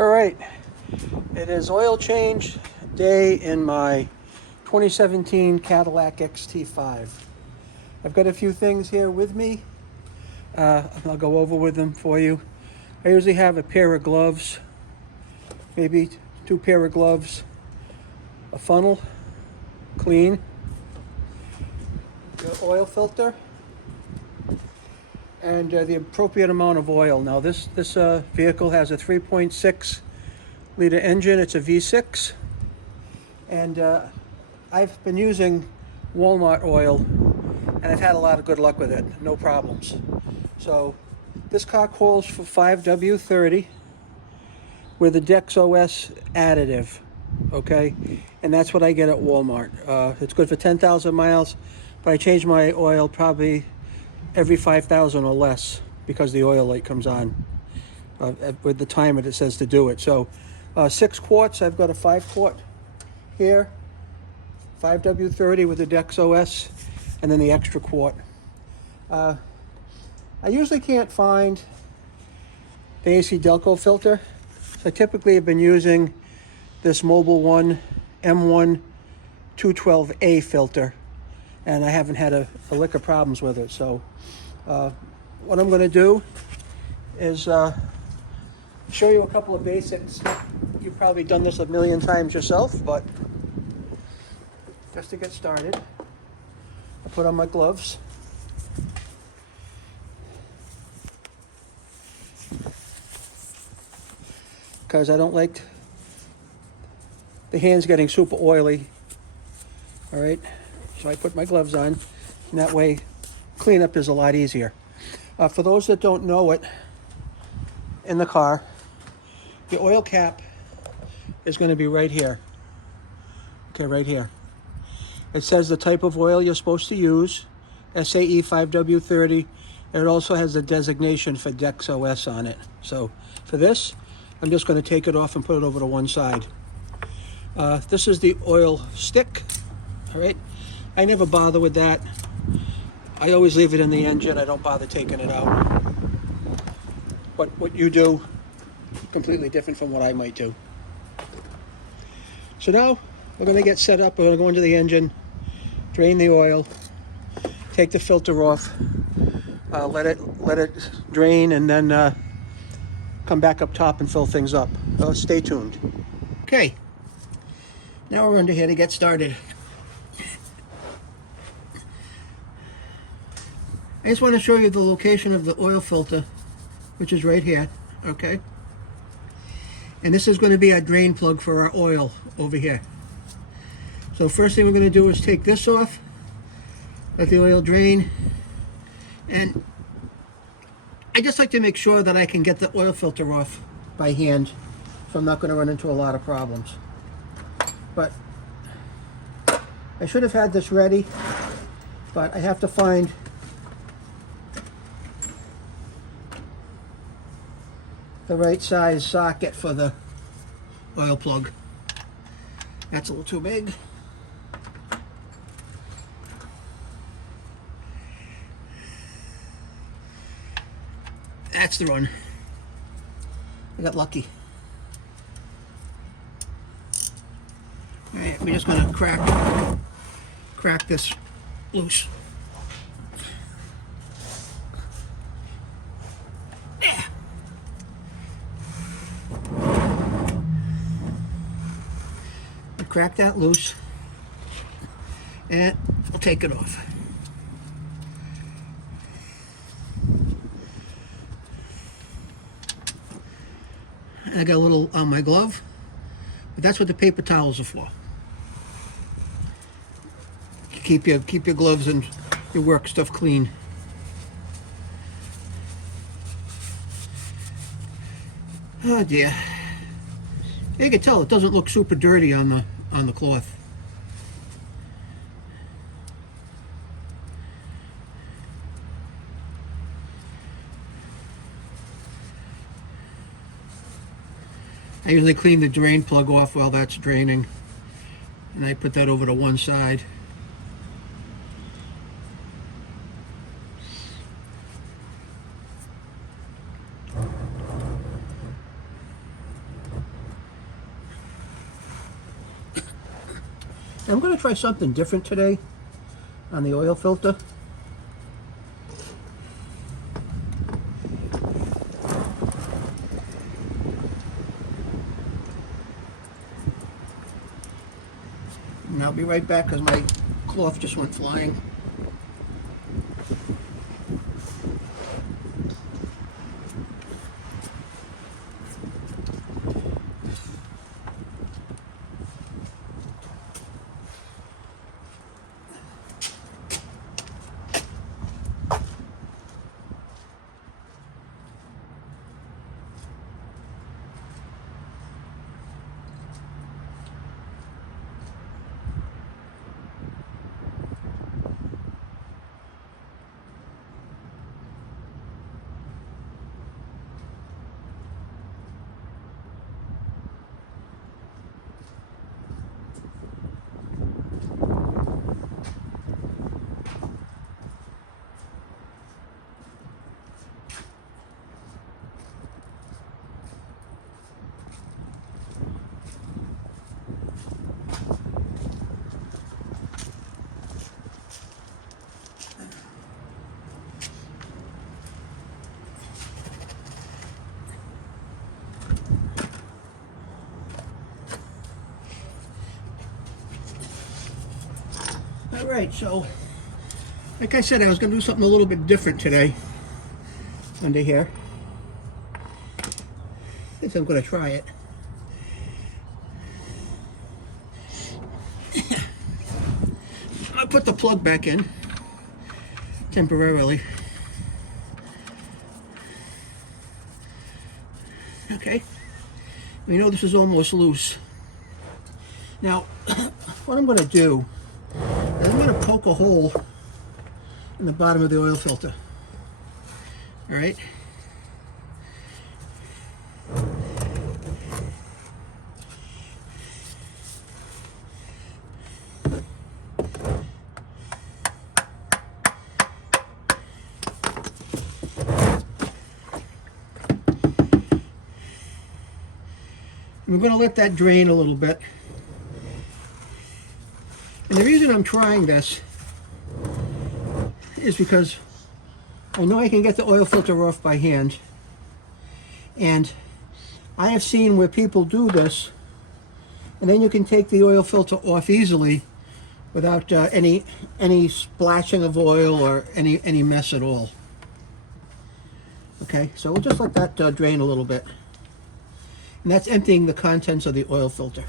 All right, it is oil change day in my 2017 Cadillac XT5. I've got a few things here with me. I'll go over with them for you. I usually have a pair of gloves, maybe 2 pair of gloves, a funnel, clean, your oil filter, and the appropriate amount of oil. Now this vehicle has a 3.6 liter engine. It's a V6, and I've been using Walmart oil, and I've had a lot of good luck with it, no problems. So this car calls for 5W30 with a Dexos additive, okay? And that's what I get at Walmart. It's good for 10,000 miles, but I change my oil probably every 5,000 or less because the oil light comes on with the timer that says to do it. So 6 quarts, I've got a 5 quart here, 5W30 with the Dexos, and then the extra quart. I usually can't find the AC Delco filter, so I typically have been using this Mobil 1 M1 212A filter, and I haven't had a lick of problems with it. So what I'm going to do is show you a couple of basics. You've probably done this a million times yourself, but just to get started, I put on my gloves. Because I don't like the hands getting super oily. All right, so I put my gloves on, and that way cleanup is a lot easier. For those that don't know it, in the car, the oil cap is going to be right here. Okay, right here. It says the type of oil you're supposed to use, SAE 5W30, and it also has a designation for Dexos on it. So for this, I'm just going to take it off and put it over to one side. This is the oil stick, all right? I never bother with that. I always leave it in the engine. I don't bother taking it out. But what you do, completely different from what I might do. So now we're going to get set up. We're going to go into the engine, drain the oil, take the filter off, let it drain, and then come back up top and fill things up. Stay tuned. Okay, now we're under here to get started. I just want to show you the location of the oil filter, which is right here, okay? And this is going to be our drain plug for our oil over here. So first thing we're going to do is take this off, let the oil drain, and I just like to make sure that I can get the oil filter off by hand, so I'm not going to run into a lot of problems. But I should have had this ready, but I have to find the right size socket for the oil plug. That's a little too big. That's the one. I got lucky. All right, we're just gonna crack this loose. Yeah. Crack that loose, and I'll take it off. I got a little on my glove, but that's what the paper towels are for. Keep your gloves and your work stuff clean. Oh dear. You can tell it doesn't look super dirty on the cloth. I usually clean the drain plug off while that's draining, and I put that over to one side. I'm going to try something different today on the oil filter. And I'll be right back because my cloth just went flying. Alright, so like I said, I was going to do something a little bit different today under here. I guess I'm going to try it. I'll put the plug back in temporarily. Okay, we know this is almost loose. Now, what I'm going to do is I'm going to poke a hole in the bottom of the oil filter. All right. We're going to let that drain a little bit. And the reason I'm trying this is because I know I can get the oil filter off by hand. And I have seen where people do this, and then you can take the oil filter off easily without any splashing of oil or any mess at all. Okay, so we'll just let that drain a little bit. And that's emptying the contents of the oil filter.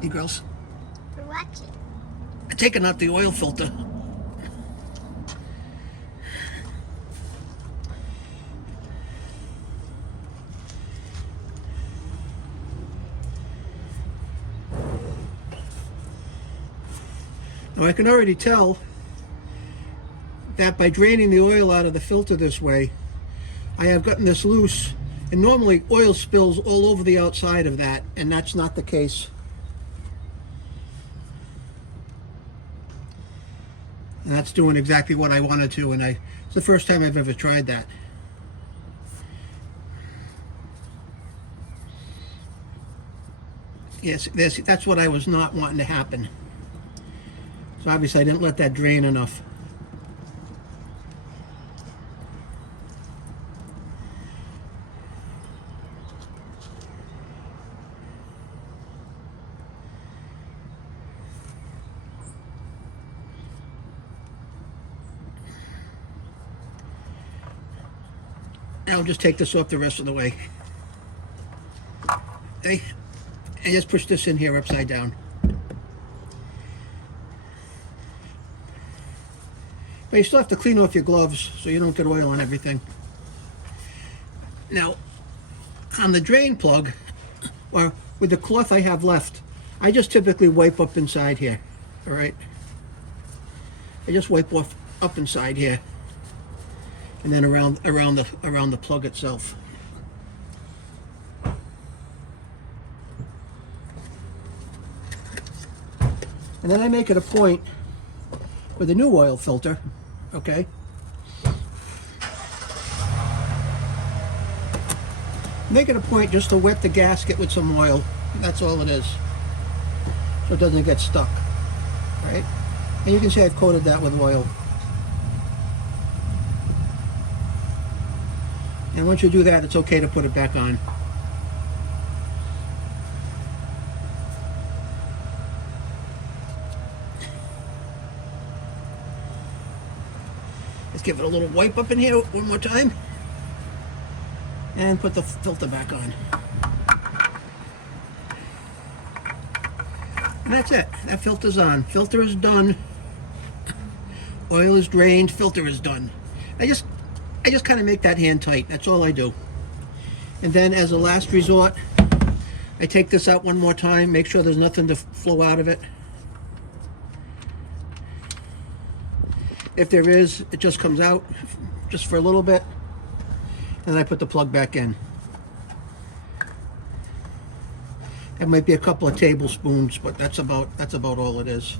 Hey girls. We're watching. I'm taking out the oil filter. Now I can already tell that by draining the oil out of the filter this way, I have gotten this loose, and normally oil spills all over the outside of that, and that's not the case. And that's doing exactly what I wanted to, and it's the first time I've ever tried that. Yes, that's what I was not wanting to happen. So obviously I didn't let that drain enough. I'll just take this off the rest of the way. Okay, and just push this in here upside down. But you still have to clean off your gloves so you don't get oil on everything. Now, on the drain plug, or with the cloth I have left, I just typically wipe up inside here. All right, I just wipe off up inside here, and then around the plug itself. And then I make it a point with a new oil filter, okay? Make it a point just to wet the gasket with some oil. That's all it is. So it doesn't get stuck, right? And you can see I've coated that with oil. And once you do that, it's okay to put it back on. Let's give it a little wipe up in here one more time. And put the filter back on. And that's it. That filter's on. Filter is done. Oil is drained. Filter is done. I just kind of make that hand tight. That's all I do. And then as a last resort, I take this out one more time, make sure there's nothing to flow out of it. If there is, it just comes out just for a little bit, and then I put the plug back in. It might be a couple of tablespoons, but that's about all it is.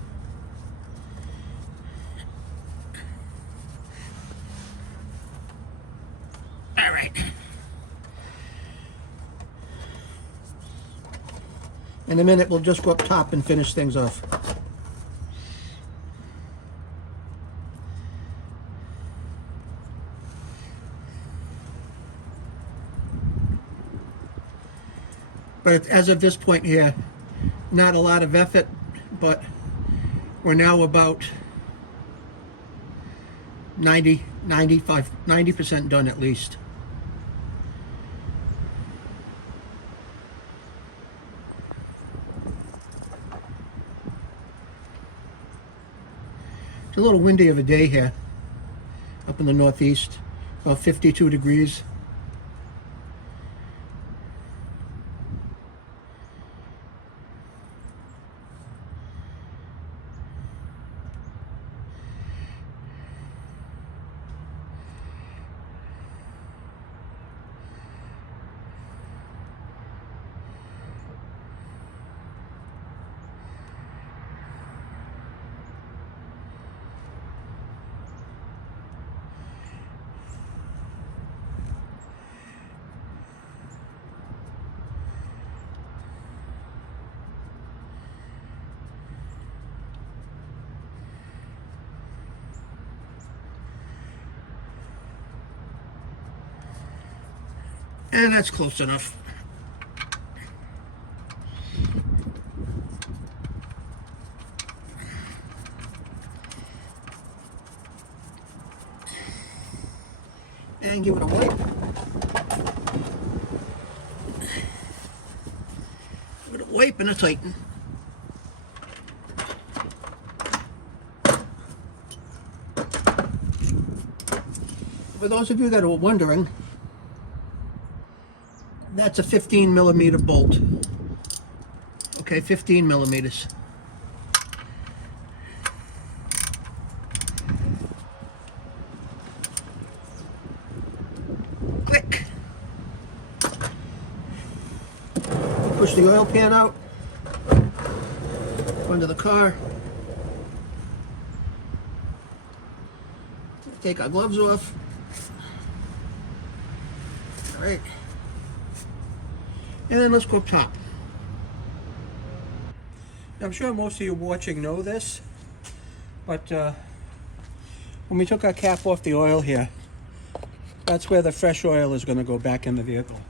All right. In a minute, we'll just go up top and finish things off. But as of this point here, not a lot of effort, but we're now about 90% done at least. It's a little windy of a day here, up in the northeast, about 52 degrees. And that's close enough. And give it a wipe. Give it a wipe and a tighten. For those of you that are wondering, that's a 15 millimeter bolt. Okay, 15 millimeters. Click. Push the oil pan out. Go into the car. Take our gloves off. All right. And then let's go up top. I'm sure most of you watching know this, but when we took our cap off the oil here, that's where the fresh oil is going to go back in the vehicle.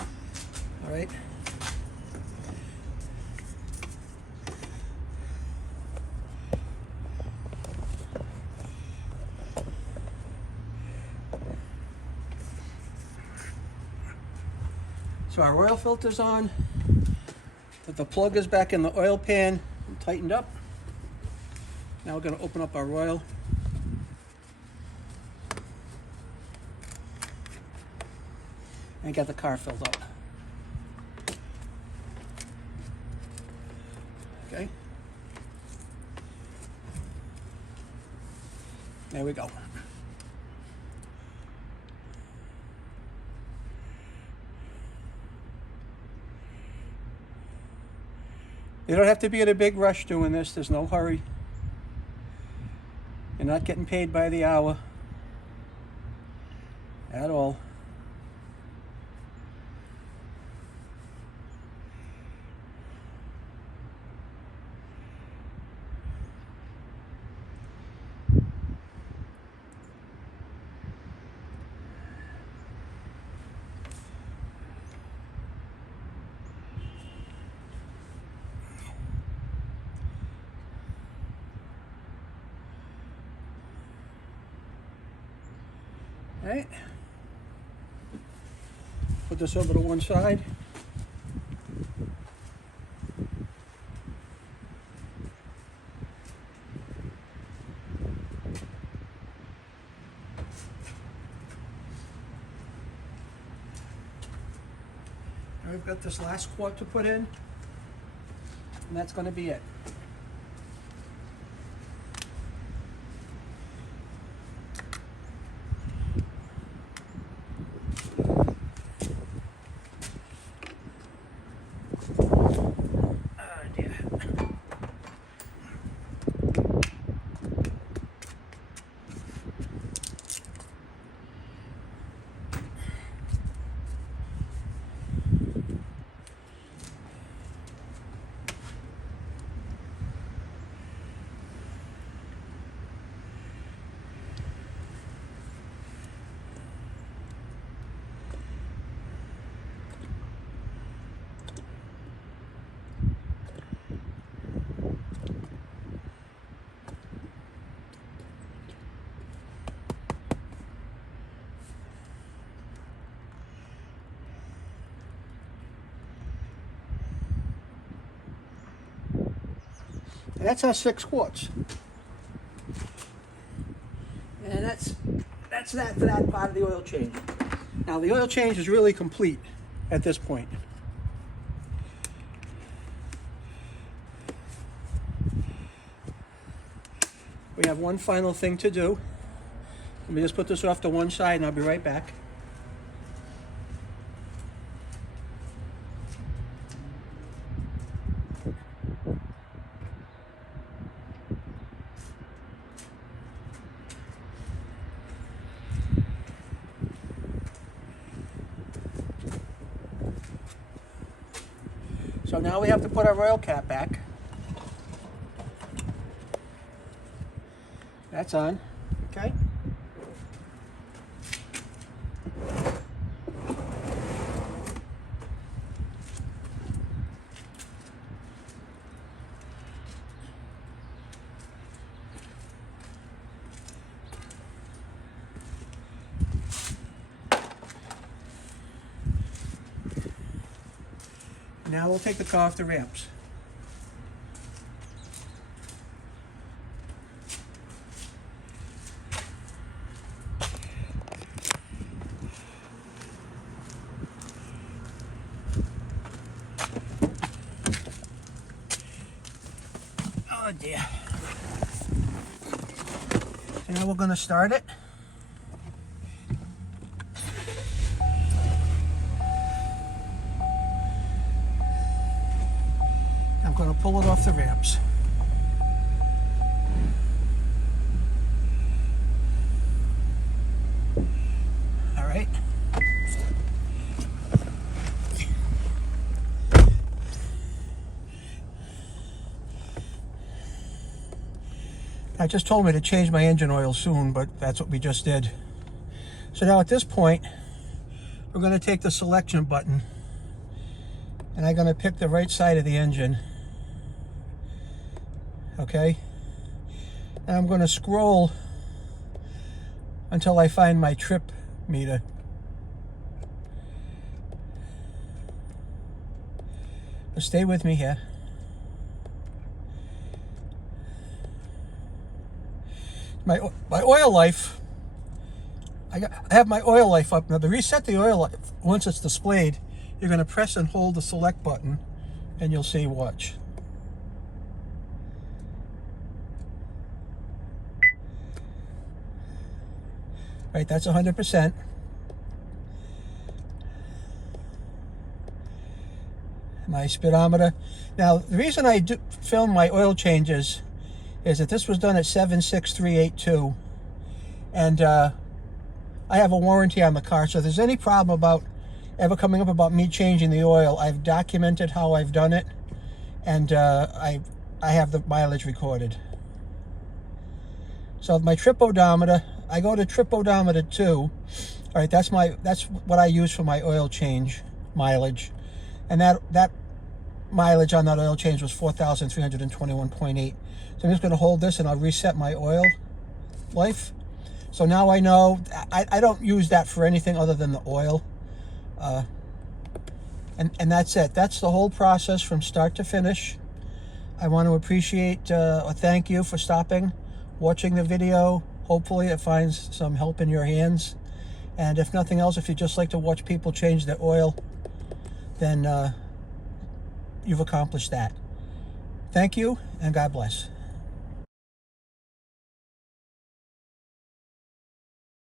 All right. So our oil filter's on. The plug is back in the oil pan and tightened up. Now we're going to open up our oil. And get the car filled up. Okay. There we go. You don't have to be in a big rush doing this. There's no hurry. You're not getting paid by the hour at all. Right. Put this over to one side. Now we've got this last quart to put in, and that's going to be it. And that's our 6 quarts. And that's that for that part of the oil change. Now the oil change is really complete at this point. We have one final thing to do. Let me just put this off to one side and I'll be right back. So now we have to put our oil cap back. That's on, okay? Now we'll take the car off the ramps. Oh dear. So now we're going to start it. I'm going to pull it off the ramps. All right. I just told me to change my engine oil soon, but that's what we just did. So now at this point, we're going to take the selection button and I'm going to pick the right side of the engine. Okay, and I'm going to scroll until I find my trip meter. But stay with me here. My oil life, I have my oil life up. Now to reset the oil life, once it's displayed, you're going to press and hold the select button and you'll see, watch. Right, that's 100%. My speedometer. Now, the reason I do film my oil changes is that this was done at 76382, and I have a warranty on the car, so if there's any problem about ever coming up about me changing the oil, I've documented how I've done it, and I have the mileage recorded. So my trip odometer, I go to trip odometer 2. All right, that's what I use for my oil change mileage, and that mileage on that oil change was 4,321.8. So I'm just going to hold this and I'll reset my oil life. So now I know I don't use that for anything other than the oil. And that's it. That's the whole process from start to finish. I want to appreciate or thank you for stopping, watching the video. Hopefully it finds some help in your hands. And if nothing else, if you just like to watch people change their oil, then you've accomplished that. Thank you, and God bless.